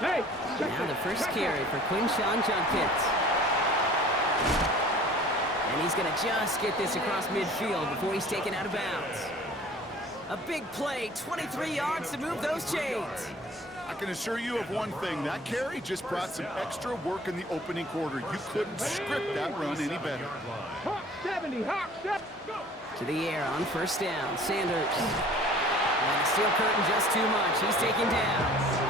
Now the first carry for Quinshawn Judkins. And he's going to just get this across midfield before he's taken out of bounds. A big play, 23 yards to move those chains. I can assure you of one thing. That carry just brought some extra work in the opening quarter. You couldn't script that run any better. Hawk 70, Hawk 70, go! To the air on first down, Sanders. And the steel curtain just too much. He's taken down.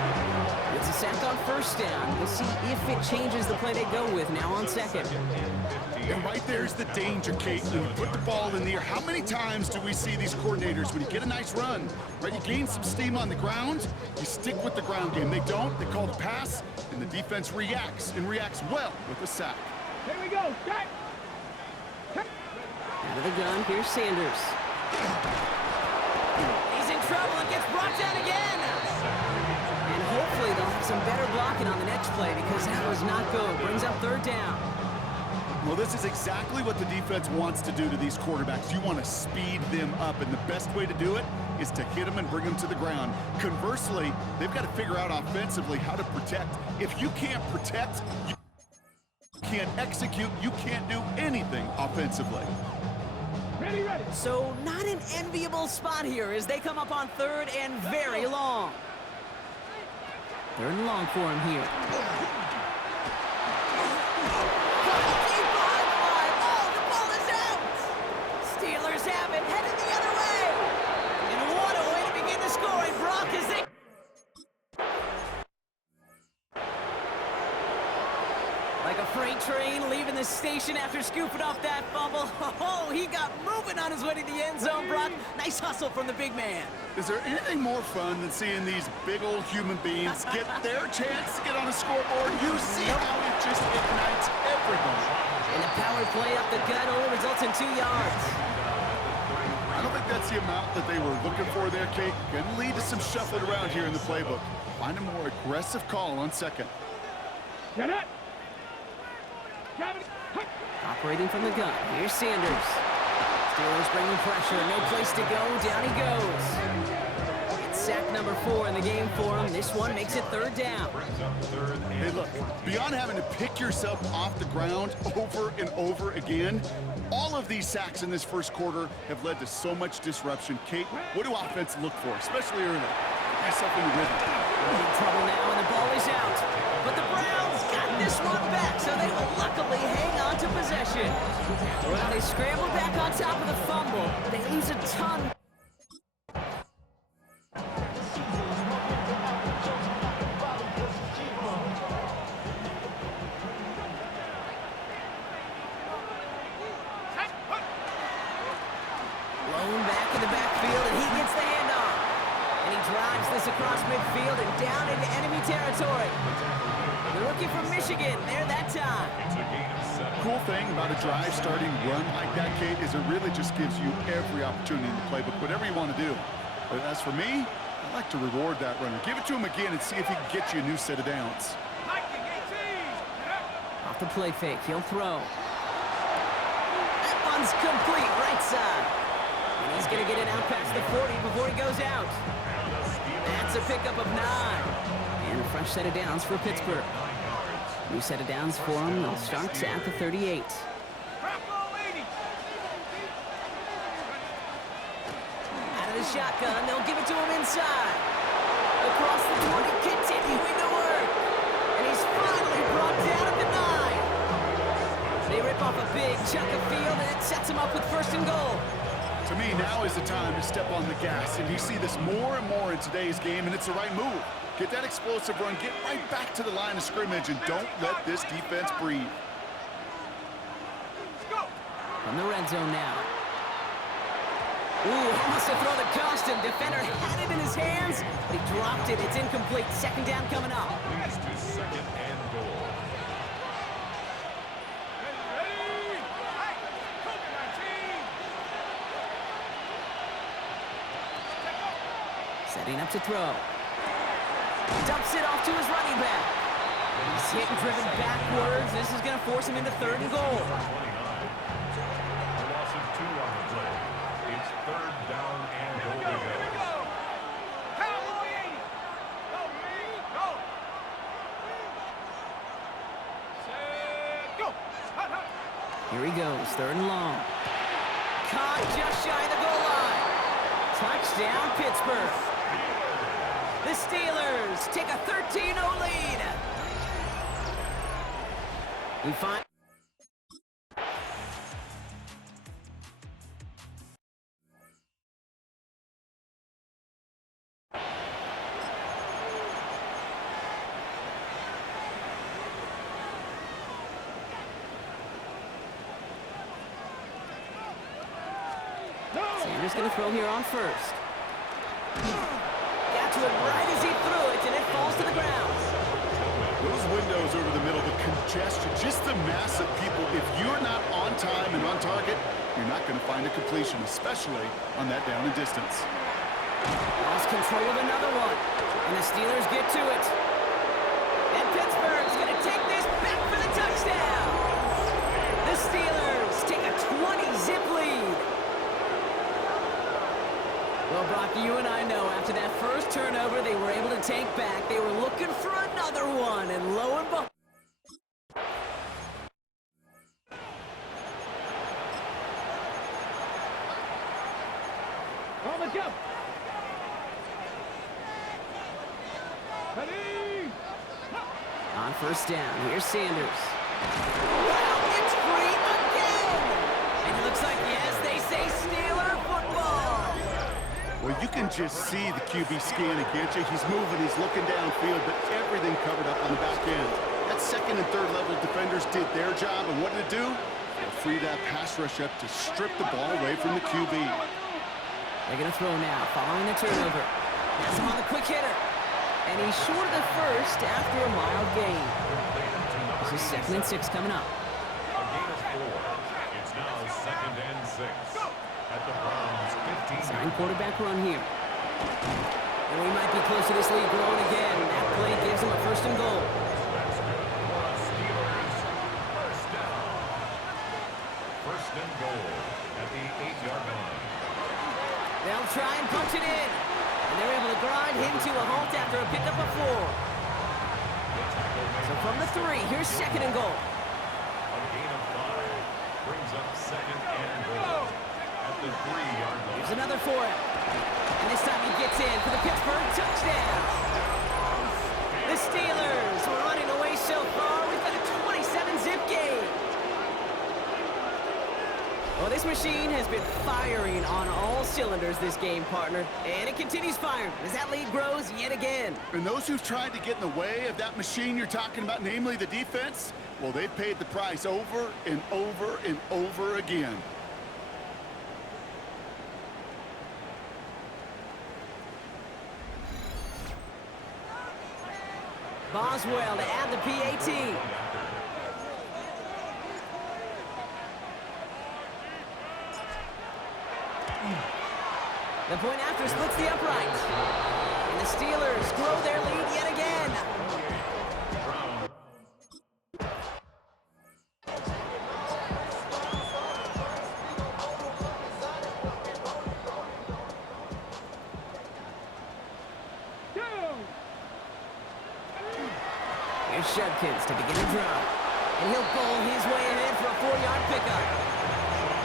It's a sack on first down. We'll see if it changes the play they go with now on second. And right there's the danger, Kate. When you put the ball in the air, how many times do we see these coordinators, when you get a nice run, right, you gain some steam on the ground, you stick with the ground game. They don't, they call the pass, and the defense reacts, and reacts well with a sack. Here we go, Jack! Out of the gun, here's Sanders. He's in trouble and gets brought down again. And hopefully they'll have some better blocking on the next play because that was not good. Brings up third down. Well, this is exactly what the defense wants to do to these quarterbacks. You want to speed them up, and the best way to do it is to hit them and bring them to the ground. Conversely, they've got to figure out offensively how to protect. If you can't protect, you can't execute, you can't do anything offensively. Ready, ready! So not an enviable spot here as they come up on third and very long. Third and long for him here. Steelers have it, headed the other way. And what a way to begin the scoring, Brock, as they... Like a freight train leaving the station after scooping off that fumble. Oh, he got moving on his way to the end zone, Brock. Nice hustle from the big man. Is there anything more fun than seeing these big old human beings get their chance to get on a scoreboard? You see how it just ignites everybody. And the power play up the gut only results in 2 yards. I don't think that's the amount that they were looking for there, Kate. Going to lead to some shuffling around here in the playbook. Find a more aggressive call on second. Get it! Operating from the gun, here's Sanders. Steelers bringing pressure, no place to go, down he goes. It's sack number 4 in the game for him. This one makes it third down. Hey, look, beyond having to pick yourself off the ground over and over again, all of these sacks in this first quarter have led to so much disruption. Kate, what do offense look for, especially early? Get yourself in the rhythm. In trouble now, and the ball is out. But the Browns got this one back, so they will luckily hang on to possession. Well, they scramble back on top of the fumble. They lose a ton. Blown back in the backfield, and he gets the handoff. And he drives this across midfield and down into enemy territory. The rookie from Michigan, there that time. Cool thing about a drive starting run like that, Kate, is it really just gives you every opportunity in the playbook, whatever you want to do. But as for me, I like to reward that runner. Give it to him again and see if he can get you a new set of downs. Off the play fake, he'll throw. That one's complete, right side. And he's going to get it out past the 40 before he goes out. That's a pickup of 9. And a fresh set of downs for Pittsburgh. New set of downs for him. They'll start at the 38. Out of the shotgun, they'll give it to him inside. Across the 20, continuing to work. And he's finally brought down at the 9. They rip off a big chunk of field, and it sets him up with first and goal. To me, now is the time to step on the gas, and you see this more and more in today's game, and it's the right move. Get that explosive run, get right back to the line of scrimmage, and don't let this defense breathe. From the red zone now. Ooh, almost to throw the costume. Defender had it in his hands, but he dropped it. It's incomplete. Second down coming up. Second and goal. Setting up to throw. Dumps it off to his running back. He's hit and driven backwards. This is going to force him into third and goal. A loss of 2 on the play. It's third down and goal to go. goes, 3rd and long. Caught just shy of the goal line. Touchdown, Pittsburgh. The Steelers take a 13-0 lead. We find... Sanders going to throw here on 1st. Got to it right as he threw it, and it falls to the ground. Those windows over the middle, the congestion, just the mass of people. If you're not on time and on target, you're not going to find a completion, especially on that down and distance. Lost control of another one, and the Steelers get to it. And Pittsburgh's going to take this back for the touchdown. The Steelers take a 20-zip lead. Well, Brock, you and I know after that first turnover they were able to take back, they were looking for another one, and lo and behold. On the jump. Ready. On 1st down, here's Sanders. Wow, it's free again! And it looks like, yes, they say Steeler football. Well, you can just see the QB scanning, can't you? He's moving, he's looking downfield, but everything covered up on the back end. That 2nd and 3rd level defenders did their job, and what did it do? It freed that pass rush up to strip the ball away from the QB. They're going to throw now, following the turnover. Has him on the quick hitter. And he's short of the 1st after a mild gain. This is 2nd and 6 coming up. A gain of 4. It's now 2nd and 6. At the Browns' 15. Sign quarterback run here. And we might be close to this lead growing again. That play gives him a 1st and goal. That's good for a Steelers 1st down. 1st and goal at the 8-yard line. They'll try and punch it in. And they're able to grind him to a halt after a pickup of 4. So from the 3, here's 2nd and goal. A gain of 5 brings up 2nd and goal at the 3-yard line. Here's another for him. And this time he gets in for the Pittsburgh touchdown. The Steelers were running away so far with a 27-zip game. Well, this machine has been firing on all cylinders this game, partner. And it continues firing as that lead grows yet again. And those who've tried to get in the way of that machine you're talking about, namely the defense, well, they've paid the price over and over and over again. Boswell to add the PAT. The point after splits the upright. And the Steelers grow their lead yet again. Here's Shudkins to begin the drive. And he'll bowl his way ahead for a 4-yard pickup.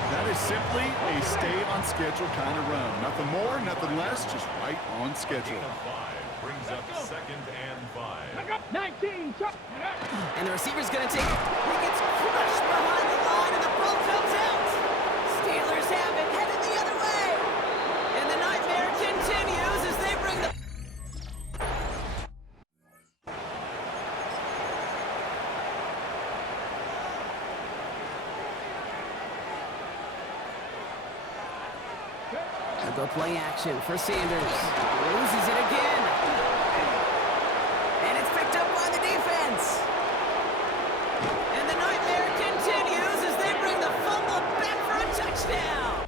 That is simply a stay-on-schedule kind of run. Nothing more, nothing less, just right on schedule. Gain of 5 brings up 2nd and 5. 19. And the receiver's going to take it. He gets crushed behind the line, and the ball comes out. Steelers have it, headed the other way. And the nightmare continues as they bring the... They'll go play action for Sanders. Loses it again. And it's picked up by the defense. And the nightmare continues as they bring the fumble back for a touchdown.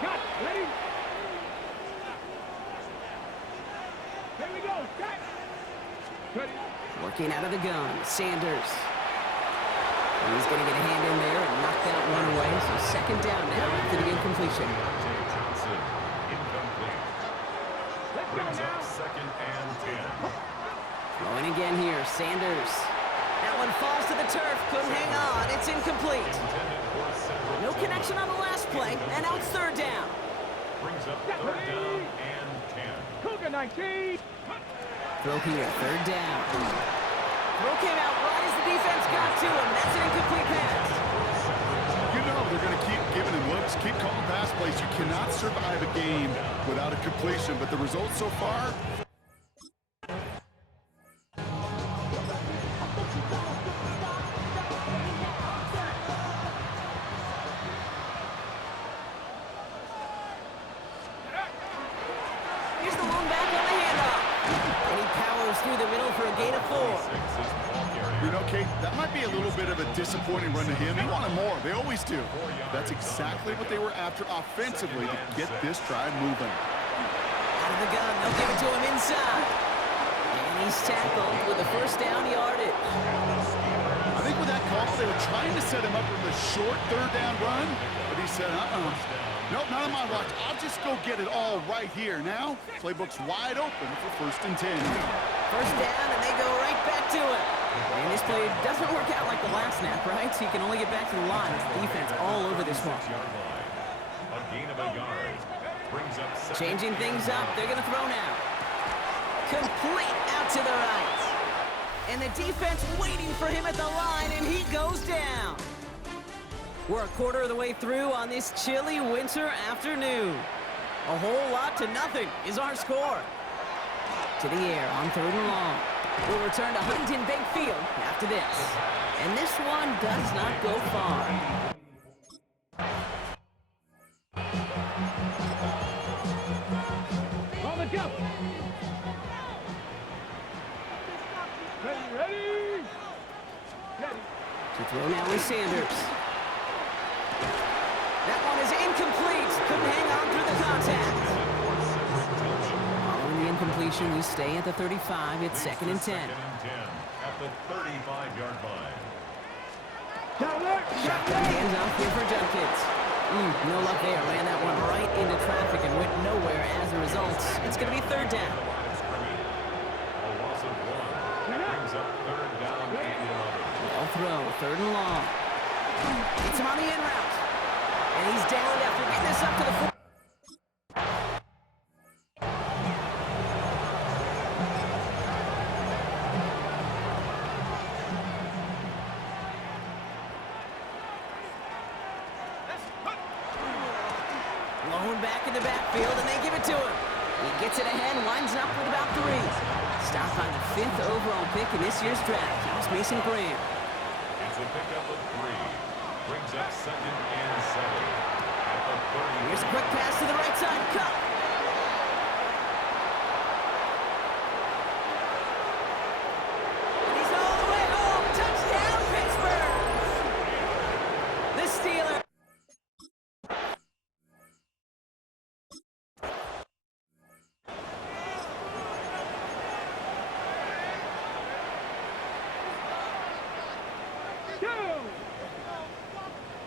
Cut. Ready. Here we go. Cut. Ready. Working out of the gun, Sanders. And he's going to get a hand in there and knock that one away. So 2nd down now after the incompletion. Johnson, incomplete. Sanders. That one falls to the turf. Couldn't hang on. It's incomplete. No connection on the last play, and now it's third down. Brings up third down and 10. Cougar 19. Throw here, third down. Throw came out right as the defense got to him. That's an incomplete pass. You know they're going to keep giving him looks, keep calling pass plays. You cannot survive a game without a completion, but the results so far... Here's the lone back on the handoff. And he powers through the middle for a gain of 4. You know, Kate, that might be a little bit of a disappointing run to him. He wanted more. They always do. That's exactly what they were after offensively to get this drive moving. Out of the gun, they'll give it to him inside. And he's tackled with a first down yardage. I think with that call, they were trying to set him up with a short third down run, but he said, nope, not on my watch. I'll just go get it all right here. Now, playbook's wide open for first and 10. First down, and they go right back to it. And this play doesn't work out like the last snap, right? So you can only get back to the line. It's defense all over this one. A gain of a yard. Brings up Changing things up. They're going to throw now. Complete out to the right. And the defense waiting for him at the line, and he goes down. We're a quarter of the way through on this chilly winter afternoon. A whole lot to nothing is our score. To the air on third and long. We'll return to Huntington Bank Field after this. And this one does not go far. On the jump. Ready. To throw now is Sanders. That one is incomplete. Couldn't hang on through the contact. Following the incompletion, we stay at the 35. It's second and 10. At the 35-yard line. Shotgun hands off here for Junkins. No luck there. Ran that one right into traffic and went nowhere as a result. It's going to be third down. A loss of 1. Brings up third down and 11. They'll throw third and long. Gets him on the in route. And he's down after getting this up to the 4. Blown back in the backfield, and they give it to him. He gets it ahead, winds up with about 3. Stop on the 5th overall pick in this year's draft. Here's Mason Graham. It's a pickup of 3. Brings up second and 7. At the 30. Here's a quick pass to the right side. Cup. And he's all the way home. Touchdown, Pittsburgh. The Steelers.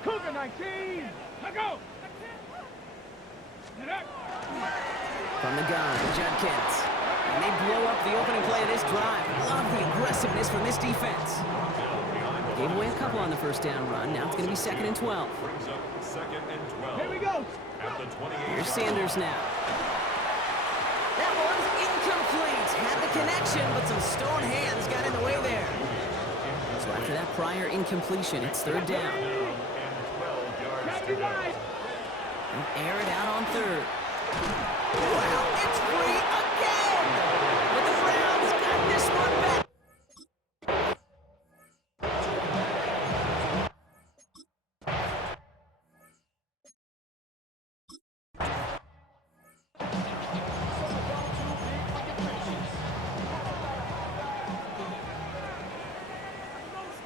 Cougar 19. Let go. From the gun, Judkins. And they blow up the opening play of this drive. Love the aggressiveness from this defense. Gave away a couple on the first down run. Now it's going to be second and 12. Brings up second and 12. Here we go. At the 28. Here's Sanders now. That one's incomplete. Had the connection, but some stone hands got in the way there. So after that prior incompletion, it's third down. And 12 yards to go. And air it out on third. Wow, it's free again! But the Browns got this one back.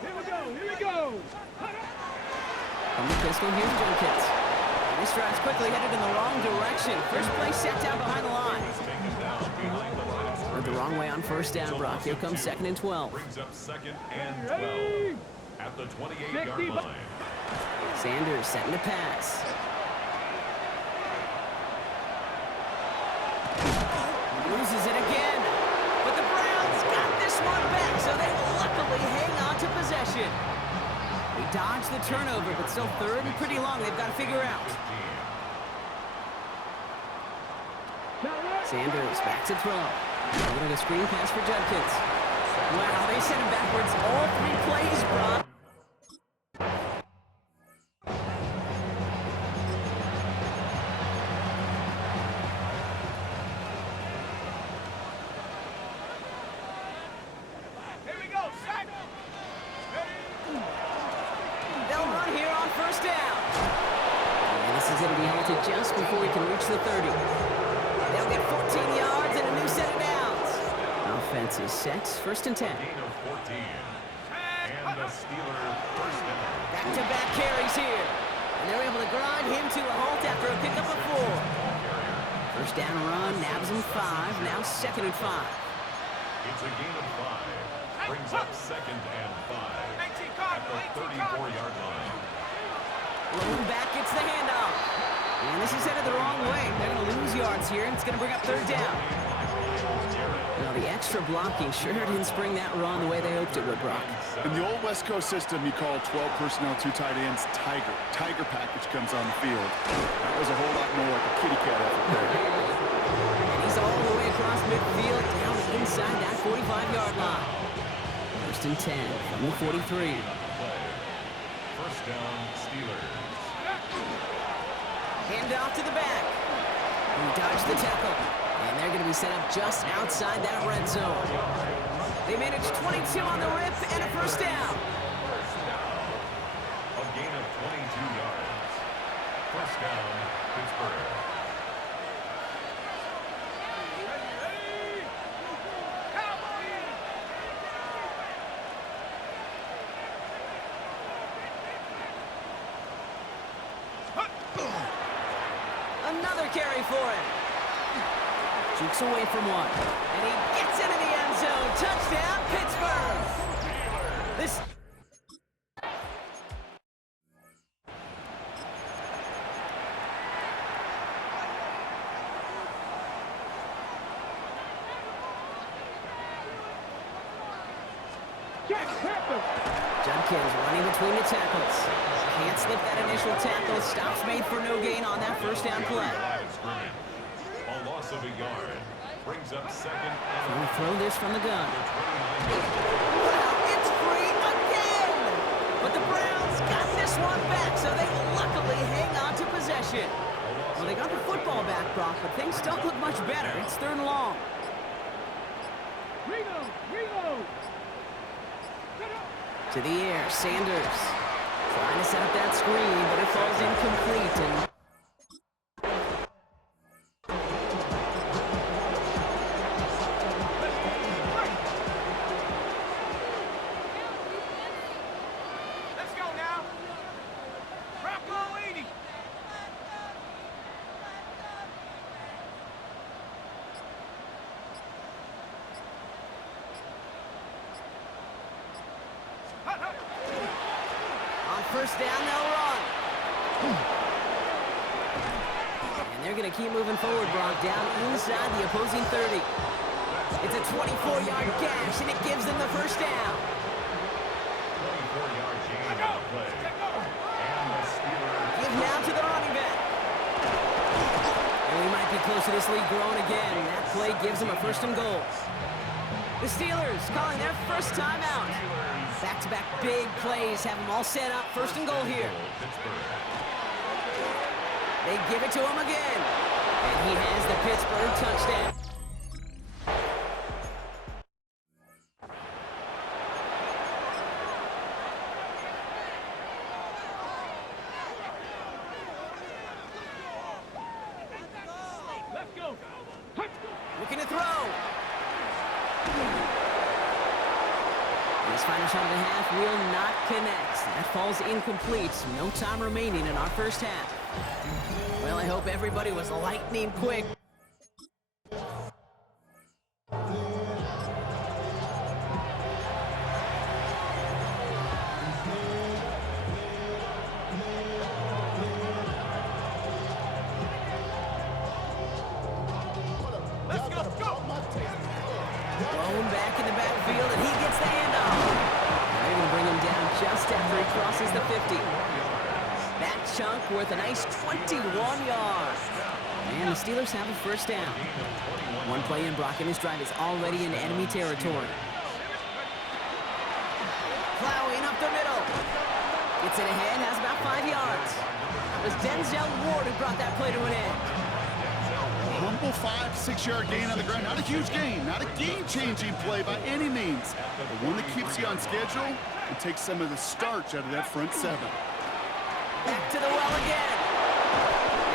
Here we go. From the pistol, here's Jenkins. This drive's quickly headed in the wrong direction. First play set down behind the line. Went the wrong way on first down, Brock. Here comes second and 12. Brings up second and 12. At the 28-yard line. Sanders setting to pass. Loses it again. But the Browns got this one back, so they dodge the turnover, but still third and pretty long. They've got to figure out. Sanders back to throw. Getting a screen pass for Judkins. Wow, they sent him backwards all 3 plays, Brock. They'll run here on first down. And this is going to be halted just before we can reach the 30. They'll get 14 yards and a new set of downs. Offense is set. First and 10. Gain of 14. And the Steelers first down. Back-to-back carries here. And they're able to grind him to a halt after a pickup of 4. First down run, nabs him 5. Now second and 5. It's a gain of 5. Brings up second and 5. At the 34-yard line. Lone back gets the handoff. And this is headed the wrong way. They're going to lose yards here, and it's going to bring up third down. Now, the extra blocking sure didn't spring that run the way they hoped it would, Brock. In the old West Coast system, you call 12 personnel, 2 tight ends, Tiger. Tiger package comes on the field. That was a whole lot more like a kitty cat effort there. And he's all the way across midfield, down inside that 45-yard line. First and 10 from the 43. First down, Steelers. Hand off to the back. He dodged the tackle. And they're going to be set up just outside that red zone. They managed 22 on the rip and a first down. A gain of 22 yards. First down, Pittsburgh. Another carry for him. Jukes away from one. And he gets into the end zone. Touchdown, Pittsburgh. This... Judkins running between the tackles. Can't slip that initial tackle. Stops made for no gain on that first down play. A loss of a yard. Brings up second. Trying to throw this from the gun. Wow, it's free again! But the Browns got this one back, so they will luckily hang on to possession. Well, they got the football back, Brock, but things don't look much better. It's third and long. Reload! To the air, Sanders. Trying to set up that screen, but it falls incomplete. And Let's go now. Rocco 80. on first down, they'll run. And they're going to keep moving forward, Brock, down inside the opposing 30. It's a 24-yard gash, and it gives them the first down. 24-yard gain on the play. And the Steelers. Give now to the running back. And we might be close to this league growing again. That play gives them a first and goal. The Steelers calling their first time out. Back-to-back big plays have them all set up. First and goal here. They give it to him again. And he has the Pittsburgh touchdown. Let's go. Looking to throw. His final shot of the half will not connect. That falls incomplete. No time remaining in our first half. Well, I hope everybody was lightning quick. Let's go. Thrown back in the backfield, and he gets the handoff. They're going to bring him down just after he crosses the 50. That chunk worth a nice 21 yards. And the Steelers have a first down. One play in, Brock, and his drive is already in enemy territory. Plowing up the middle. Gets it ahead, has about 5 yards. It was Denzel Ward who brought that play to an end. A humble 5-6-yard gain on the ground. Not a huge gain, not a game-changing play by any means, but one that keeps you on schedule and takes some of the starch out of that front seven. Back to the well again.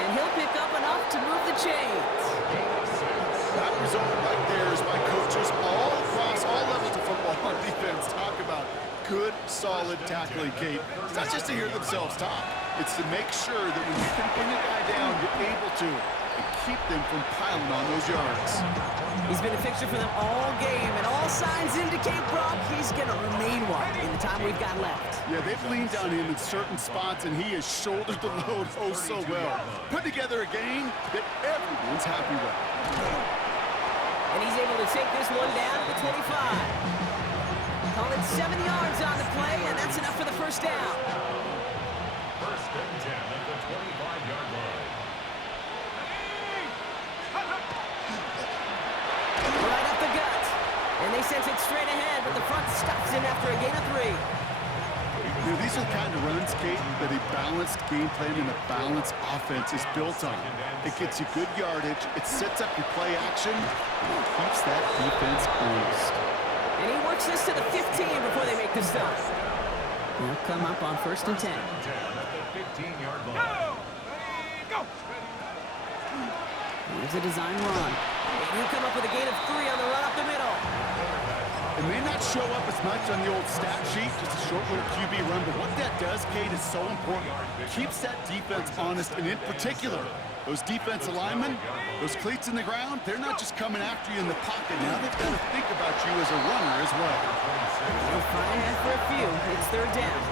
And he'll pick up enough to move the chains. That result right there is why coaches all across all levels of football on defense talk about good, solid tackling, Kate. It's not just to hear themselves talk. It's to make sure that when you can bring a guy down, you're able to and keep them from piling on those yards. He's been a fixture for them all game, and all signs indicate, Brock, he's going to remain one in the time we've got left. Yeah, they've leaned on him in certain spots, and he has shouldered the load oh so well. Put together a game that everyone's happy with. And he's able to take this one down to the 25. Call it 7 yards on the play, and that's enough for the first down. First and 10 at the 25-yard line. Right up the gut. And they sent it straight ahead, but the front stops him after a gain of 3. You know, these are the kind of runs, Kate, that a balanced game plan and a balanced offense is built on. It gets you good yardage, it sets up your play action, and it keeps that defense honest. And he works this to the 15 before they make the stop. They'll come up on first and 10. 10 at the 15-yard line. Go! Here's a design run. And he'll come up with a gain of 3 on the run up the middle. It may not show up as much on the old stat sheet, just a short little QB run, but what that does, Kate, is so important. Keeps that defense honest, and in particular, those defensive linemen, those cleats in the ground, they're not just coming after you in the pocket. Now they've got to think about you as a runner as well. They'll fly ahead for a few. It's third down.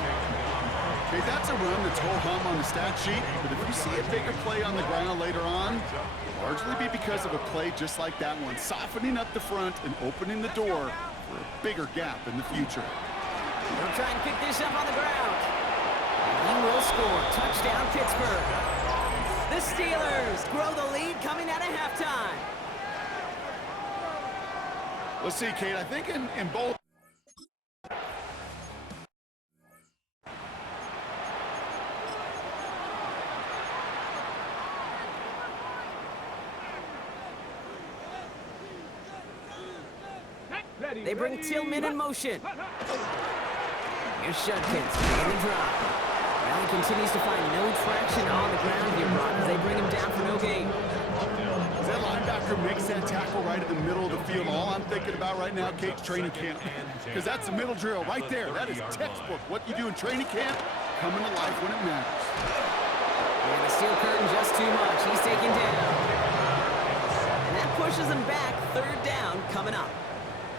Okay, that's a run that's ho-hum on the stat sheet, but if you see a bigger play on the ground later on, it'll largely be because of a play just like that one, softening up the front and opening the door for a bigger gap in the future. They'll try and pick this up on the ground. He will score. Touchdown, Pittsburgh. The Steelers grow the lead coming out of halftime. Let's see, Kate, I think in both... They bring Tillman in motion. Here's Judkins on the drive. Well, he continues to find no traction on the ground here, Brock, as they bring him down for no gain. As that linebacker makes that tackle right in the middle of the field, all I'm thinking about right now, Kate's training camp. Because that's a middle drill right there. That is textbook. What you do in training camp, coming to life when it matters. And the steel curtain just too much. He's taken down. And that pushes him back. Third down coming up.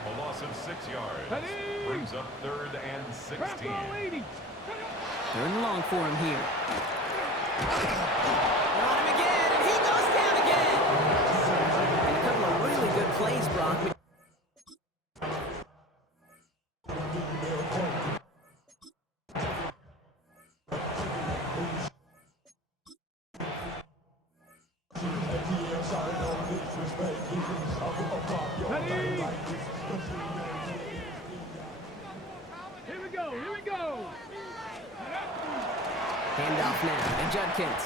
A loss of 6 yards. Brings up third and 16. Third and long for him here. On him again, and he goes down again. And a couple of really good plays, Brock. Here we go. Handoff now to Judkins.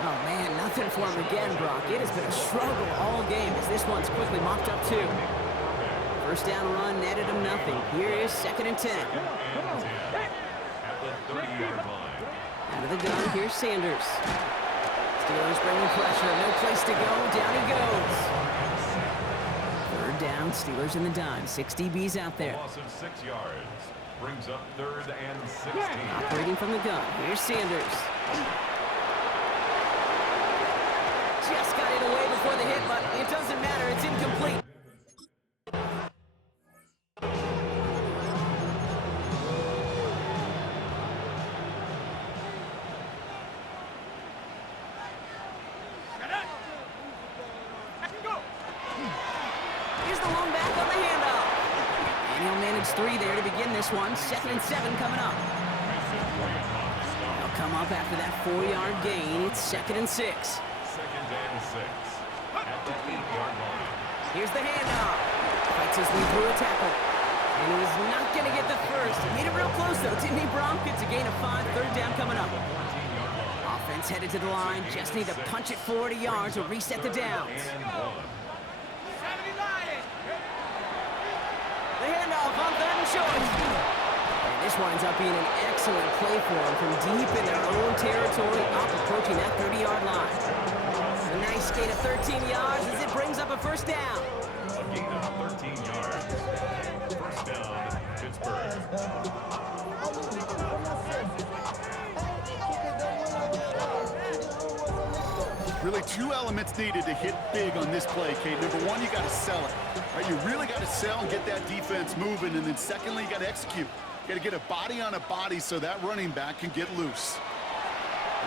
Oh, man, nothing for him again, Brock. It has been a struggle all game as this one's quickly mopped up, too. First down run netted him nothing. Here is second and 10. At the 30-yard line. Out of the gun, here's Sanders. Steelers bringing pressure. No place to go. Down he goes. Third down, Steelers in the dime. 6 DBs out there. A loss of 6 yards. Brings up third and 16. Operating from the gun. Here's Sanders. Just got it away before the hit, but it doesn't matter. It's incomplete. Here's the lone back on the handoff. And he'll manage 3 there to begin this one. Second and 7 coming up. come up after that 4-yard gain. It's 2nd and 6. 2nd and 6 at the 8-yard line. Here's the handoff. Fights his way through a tackle. And he's not going to get the first. He made it real close, though, didn't he, Bronk? It's a gain of 5, 3rd down coming up. Offense headed to the line. Just need to punch it 40 yards to reset the downs. The handoff on 3rd and short. And this winds up being an excellent play for him from deep in their own territory, up approaching that 30-yard line. A nice gain of 13 yards as it brings up a 1st down. A gain of 13 yards. 1st down, Pittsburgh. Really 2 elements needed to hit big on this play, Kate. Number 1, you got to sell it. Right? You really got to sell and get that defense moving. And then secondly, you got to execute. You got to get a body on a body so that running back can get loose.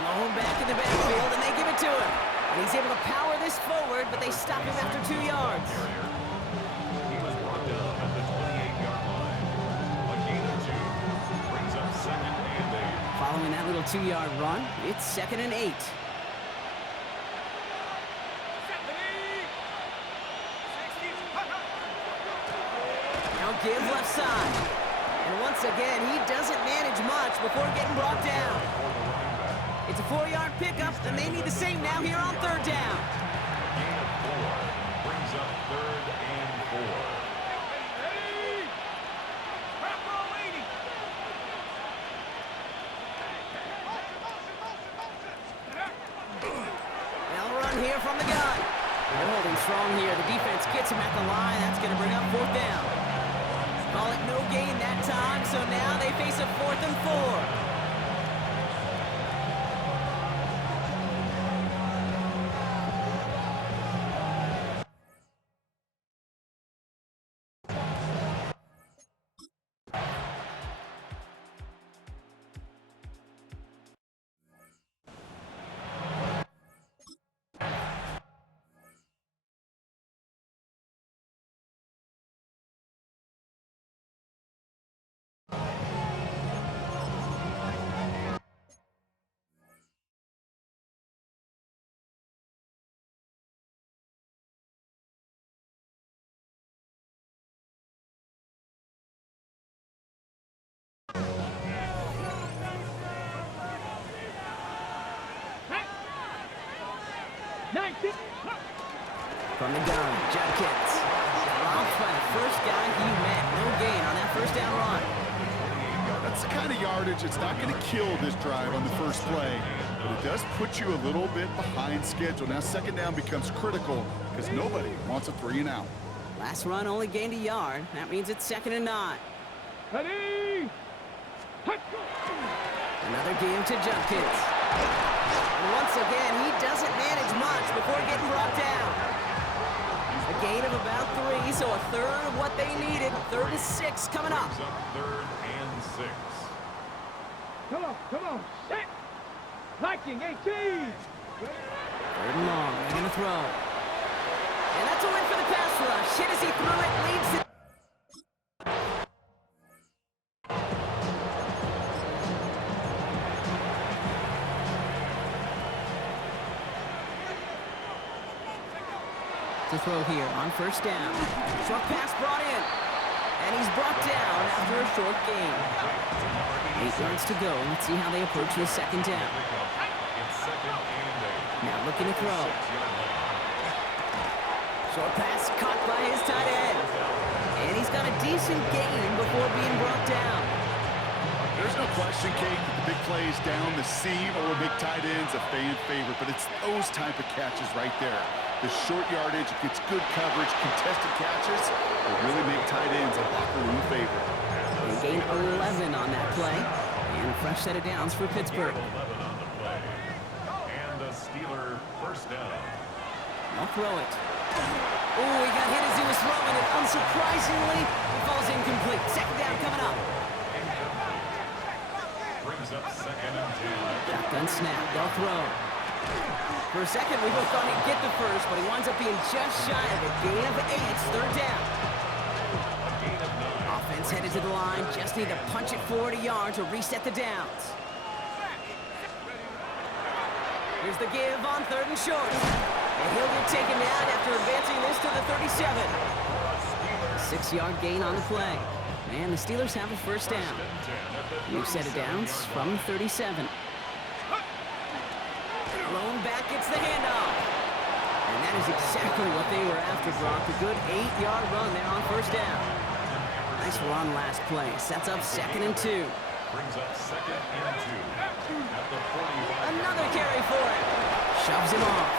Lone back in the backfield, and they give it to him. And he's able to power this forward, but they stop him after 2 yards. He was brought down at the 28-yard line. A gain of 2 brings up 2nd and 8. Following that little 2-yard run, it's 2nd and 8. Now give left side. And once again, he doesn't manage much before getting brought down. It's a 4-yard pickup, and they need the same now here on 3rd down. Gain of 4 brings up 3rd and 4. They'll run here from the gun. They're holding strong here. The defense gets him at the line. That's going to bring up 4th down. Call it no gain that time, so now they face a 4th and 4. From the gun, Judkins. Off by the first guy he met. No gain on that 1st down run. That's the kind of yardage it's not going to kill this drive on the first play, but it does put you a little bit behind schedule. Now 2nd down becomes critical because nobody wants a 3 and out. Last run only gained a yard. That means it's 2nd and 9. Ready? Another game to Judkins. And once again, he doesn't manage much before getting brought down. A gain of about 3, so a 3rd of what they needed. 3rd and 6 coming up. 3rd and 6. Come on, set. Viking 18. 3rd and long, they're going to throw. And that's a win for the pass rush. Hit as he threw it, leads it. To throw here on 1st down. Short pass brought in. And he's brought down after a short gain. 8 yards to go. Let's see how they approach the 2nd down. It's 2nd and 8. Now looking to throw. Short pass caught by his tight end. And he's got a decent gain before being brought down. There's no question, Kate, that the big plays down the seam or big tight ends a fan favorite, but it's those type of catches right there. The short yardage, gets good coverage, contested catches, will really make tight ends a locker room favorite. They gain 11 on that play. And a fresh set of downs for Pittsburgh. 11 on the play. And a Steeler 1st down. They'll throw it. Oh, he got hit as he was throwing it. Unsurprisingly, it falls incomplete. 2nd down coming up. Brings up 2nd and 10. Shotgun snap. They'll throw. For a second, we both thought he'd get the first, but he winds up being just shy of a gain of 8. It's 3rd down. A gain of 9. Offense headed to the line. Just need to punch it 40 yards or reset the downs. Here's the give on 3rd and short. And he'll get taken down after advancing this to the 37. 6-yard gain on the play. And the Steelers have a first down. New set of downs from 37. Lone back gets the handoff. And that is exactly what they were after, Brock. A good 8-yard run there on first down. Nice run last play. Sets up 2nd and 2. Brings up 2nd and 2 at the 45. Another carry for him. Shoves him off.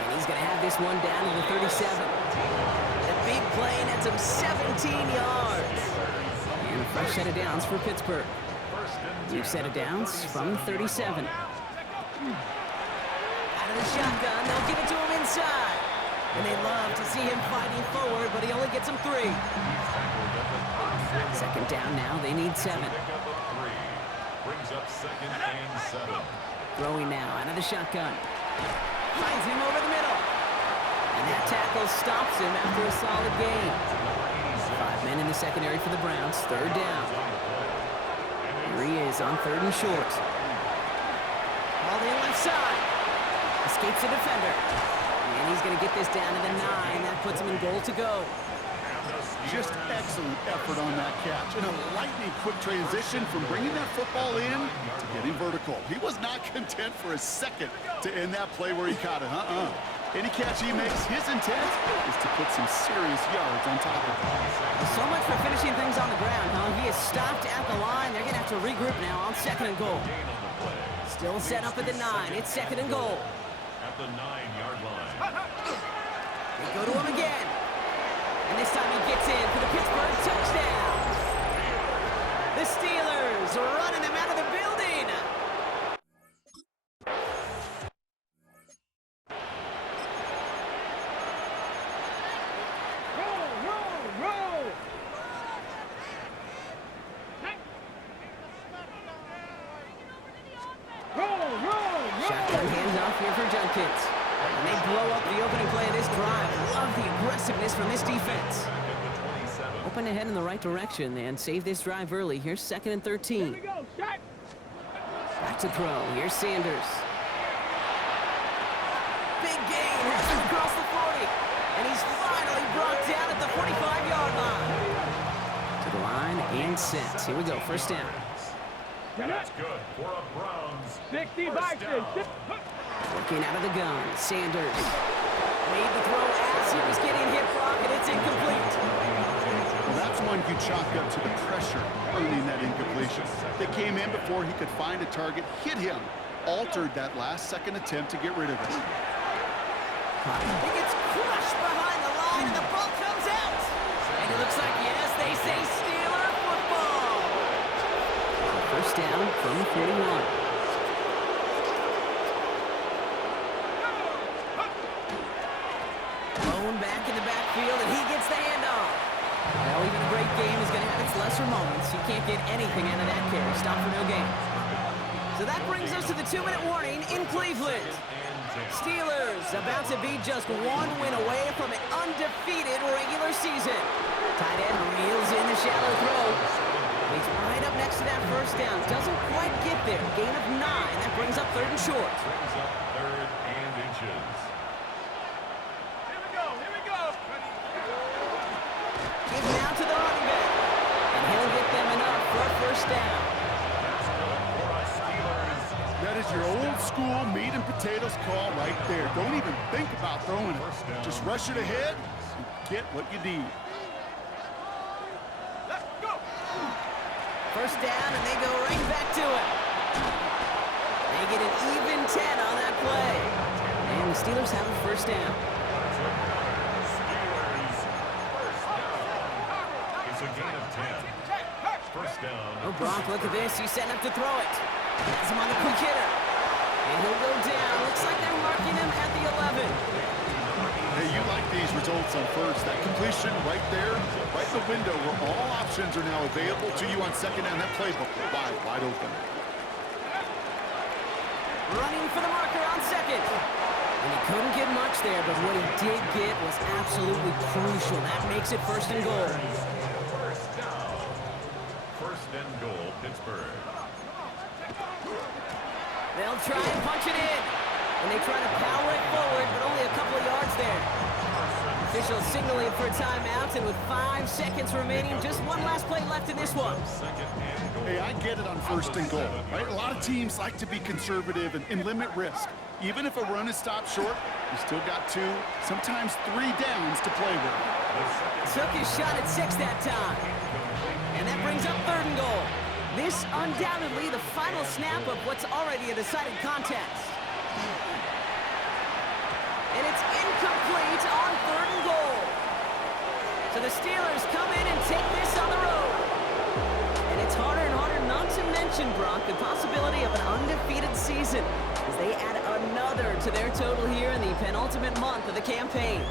And he's going to have this one down to the 37. A big play nets him 17 yards. And a fresh set of downs for Pittsburgh. New set of downs from 37. Out of the shotgun, they'll give it to him inside. And they love to see him fighting forward, but he only gets him 3. 2nd down now, they need 7. Brings up 2nd and 7. Throwing now out of the shotgun. Finds him over the middle. And that tackle stops him after a solid gain. 5 men in the secondary for the Browns. 3rd down. Here he is on 3rd and short. Ball in left side. Escapes the defender. And he's going to get this down to the 9. That puts him in goal to go. Just excellent effort on that catch. And a lightning quick transition from bringing that football in to getting vertical. He was not content for a second to end that play where he caught it. Any catch he makes, his intent is to put some serious yards on top of it. So much for finishing things on the ground, huh? He is stopped at the line. They're going to have to regroup now on 2nd and goal. Still set up at the 9. It's 2nd and goal. At the 9-yard line. They go to him again. And this time he gets in for the Pittsburgh touchdown. The Steelers are running him out of the building. Roll, roll, roll. Roll, roll, roll. Shotgun hands off here for Junkins. And they blow up the opening play of this drive. Love the aggressiveness from this defense. Open ahead in the right direction and save this drive early. Here's 2nd and 13. Here we go, shot. Back to throw. Here's Sanders. Big gain. Has him across the 40. And he's finally brought down at the 45-yard line. To the line and set. Here we go. First down. That's good for a Browns. 60 boxes. Working out of the gun. Sanders made the throw as he was getting hit, Brock, and it's incomplete. Well, that's one you chalk up to the pressure earning that incompletion. They came in before he could find a target, hit him, altered that last-second attempt to get rid of it. He gets crushed behind the line, and the ball comes out. And it looks like, yes, they say Steeler football. First down from the 41. Lone back in the backfield, and he gets the handoff. Well, even a great game is going to have its lesser moments. You can't get anything out of that carry. Stop for no gain. So that brings us to the 2-minute warning in Cleveland. Steelers about to be just 1 win away from an undefeated regular season. Tight end reels in the shallow throw. He's right up next to that first down. Doesn't quite get there. Gain of 9. That brings up 3rd and short. Brings up 3rd and inches. Here we go. Give now to the running back. And he'll get them enough for a first down. That's good for us Steelers. That is your old-school meat and potatoes call right there. Don't even think about throwing it. Just rush it ahead and get what you need. Let's go. First down, and they go right back to it. They get an even 10 on that play. And the Steelers have a first down. Steelers. First down. It's a gain of 10. First down. Oh, Brock, look at this. He's setting up to throw it. Has him on the quick hitter. And he'll go down. Looks like they're marking him at the 11. Hey, you like these results on first. That completion right there, right in the window where all options are now available to you on second down. That playbook wide open. Running for the marker on second. And he couldn't get much there, but what he did get was absolutely crucial. That makes it first and goal. First down. First and goal, Pittsburgh. They'll try and punch it in. And they try to power it forward, but only a couple of yards there. Officials signaling for a timeout, and with 5 seconds remaining, just one last play left in this one. Hey, I get it on first and goal, right? A lot of teams like to be conservative and limit risk. Even if a run is stopped short, you still got 2, sometimes 3 downs to play with. Took his shot at 6 that time. And that brings up 3rd and goal. This undoubtedly the final snap of what's already a decided contest. And it's incomplete on 3rd and goal. So the Steelers come in and take this on the road. And it's harder and harder not to mention, Brock, the possibility of an undefeated season as they add another to their total here in the penultimate month of the campaign.